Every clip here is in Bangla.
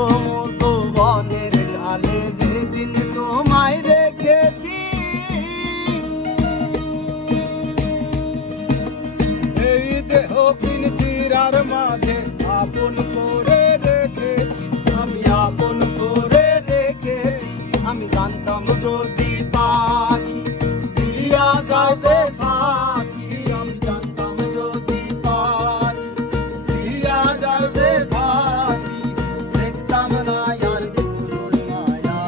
ও মধুবনের ডালে যেদিন তোমায় রেখেছি, এই দেহ পিঞ্জিরার মাঝে আপন করে রেখেছি, আমি আপন করে রেখেছি। আমি জানতাম যদি পাখি দিয়া যাবে ফাঁকি, আমি জানতাম যদি পাখি দিয়া যাবে ফাঁকি, দেখতাম না আর তোর মায়া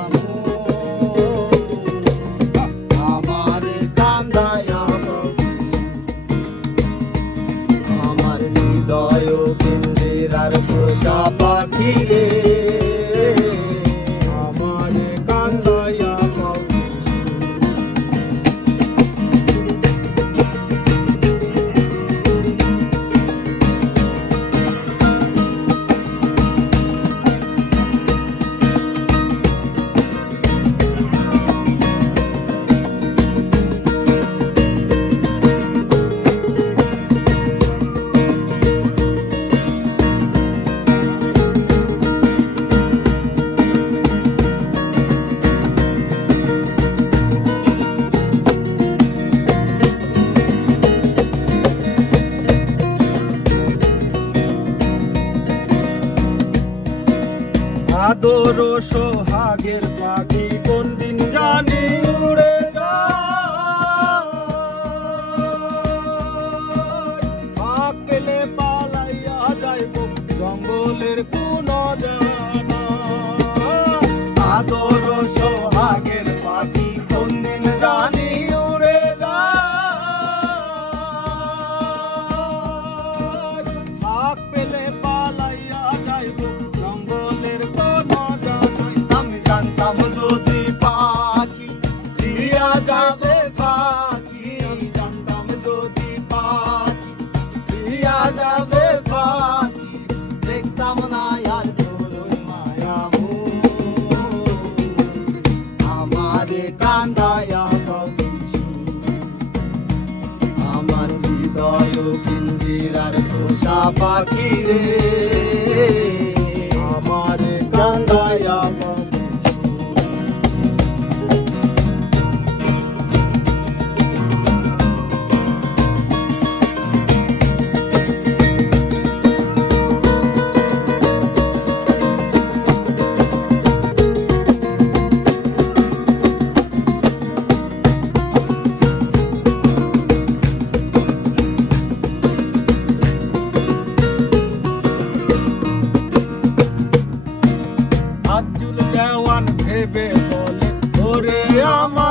আমার কান্দায় আমার হৃদয় পিঞ্জিরার পোষা পাখি রে, আমার কান্দায়া আদর সোহাগের পাখি কোন দিন জানি উড়ে যায়, ফাঁক পেলে পালাইয়া যাইব জঙ্গলের কোন জানা। আদর সোহাগের পাখি কোন দিন জানি উড়ে যায়, ফাঁক পেলে পালাইয়া যাইব জঙ্গলের কোন জানা। আমি জানতাম যদি পাখি দিয়া যাবে ফাঁকি, আমি জানতাম যদি পাখি দিয়া যাবে ফাঁকি, দেখতাম না আর তোর মায়া আমারে কান্দায়া আমার হৃদয় পিঞ্জিরার পোষা পাখি রে, আমার কান্দায়া আব্দুল দেওয়ান ভেবে বলে ওরে আমার